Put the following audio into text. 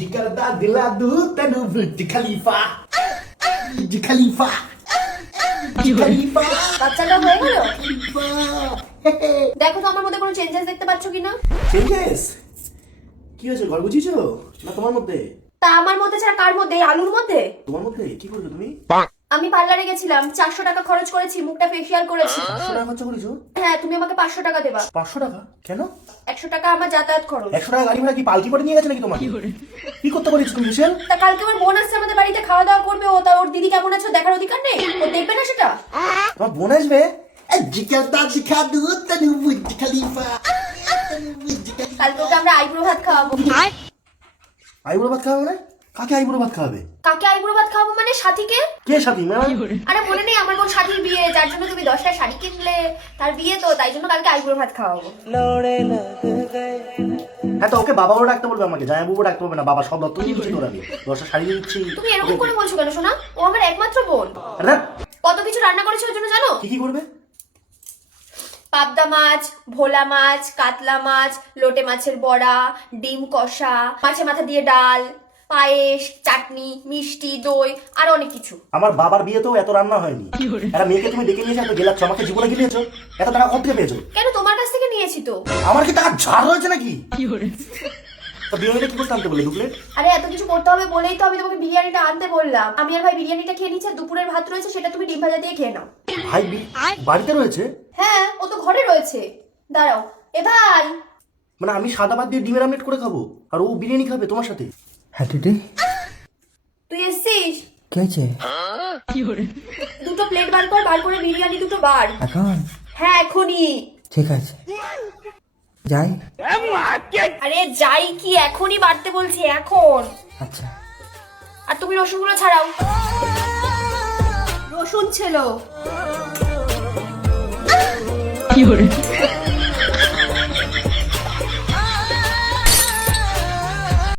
जिगर दा दिला दू तेनू बुर्ज खलीफा खलीफा खलीफा বাচ্চাটা হয়ে গেল। দেখো তো আমার মধ্যে কোনো চেঞ্জেস দেখতে পাচ্ছ কিনা। চেঞ্জেস কি হয়েছে? ঘর বুঝিয়েছো না তোমার মধ্যে? তা আমার মধ্যে ছাড়া কার মধ্যে? এই আলুর মধ্যে। তোমার মধ্যে কি করছো তুমি? আমি পার্লারে গেছিলাম, 400 টাকা খরচ করেছি, মুখটা ফেসিয়াল করেছি। 500 টাকা খরচ করেছো? হ্যাঁ, তুমি আমাকে 500 টাকা দেবা। 500 টাকা কেন? 100 টাকা আমার যাতায়াত খরচ। 100 টাকা গাড়ি ভাড়া কি পালকি করে নিয়ে গেছে নাকি তোমার? কি করতে পারিস তুমি মিশেল? তা কালকে আমার বোন আসছে আমাদের বাড়িতে, খাওয়া দাওয়া করবে। ও তা ওর দিদি কেমন আছে দেখার অধিকার নেই? ও দেখবে না সেটা? তোমার বোন আসবে? জিগার দা দিখা দু তেনু বুর্জ খলিফা কালকে ওকে আমরা আইব্রো ভাত খাওয়াবো। আইবুড়ো ভাত খাওয়াবে না? কাকে আইবুড়ো ভাত খাওয়াবে? কাকে আইব্রো ভাত খাওয়াবো মানে? সাথীকে। কে সাথী? আরে মনে নেই আমার বোন সাথীর বিয়ে, যার জন্য তুমি 10টা শাড়ি কিনলে, তার বিয়ে তো, তাই জন্য কালকে আইব্রো ভাত খাওয়াবো। হ্যাঁ তো ওকে বাবা বলে ডাকতে বলবে, আমাকে জামাই বাবু ডাকতে বলবে না। বাবা সব দত্ত নিয়ে দিচ্ছি তোর, আমি 10টা শাড়ি দিয়ে দিচ্ছি। তুমি এরকম করে বলছো কেন সোনা? ও আমার একমাত্র বোন। আরে কত কিছু রান্না করেছে ওর জন্য জানো? কি কি করবে? পাবদা মাছ, ভোলা মাছ, কাতলা মাছ, লোটে মাছের বড়া, ডিম কষা, মাছের মাথা দিয়ে ডাল, পায়েস, চাটনি, মিষ্টি, দই, আর অনেক কিছু। আমার বাবার বিয়েতেও এত রান্না হয়নি। একটা মেয়েকে তুমি ডেকে নিয়েছো, এত গেলাচ্ছ, আমাকে জীবনে গিলিয়েছো। এত টাকা কোথা থেকে পেয়েছো? কেন, তোমার কাছ থেকে নিয়েছি তো। আমার কি টাকা ঝাড় হয়েছে নাকি? তো বিরিয়ানিটা কি করতে আনতে বলে 2 প্লেট? আরে এত কিছু করতে হবে বলেই তো আমি তোমাকে বিরিয়ানিটা আনতে বললাম। আমি আর ভাই বিরিয়ানিটা খেয়ে নিচ্ছি, আর দুপুরের ভাত রয়েছে, সেটা তুমি ডিম ভাজা দিয়ে খেয়ে নাও। ভাই বাড়িতে রয়েছে? হ্যাঁ, ও তো ঘরে রয়েছে। দাঁড়াও, এ ভাই। মানে আমি সাদা ভাত দিয়ে ডিমের আমলেট করে খাবো, আর ও বিরিয়ানি খাবে তোমার সাথে? হ্যাঁ দিদি, তুই এসছিস? কি হয়েছে? 2টো প্লেট বার কর, বার করে বিরিয়ানি 2টো বার। এখন? হ্যাঁ এখনই। ঠিক আছে, যাই। আরে যাই কি, এখনই বাড়তে বলছি, এখন। আচ্ছা। আর তুমি রসুনগুলো ছাড়াও। রসুন ছিল।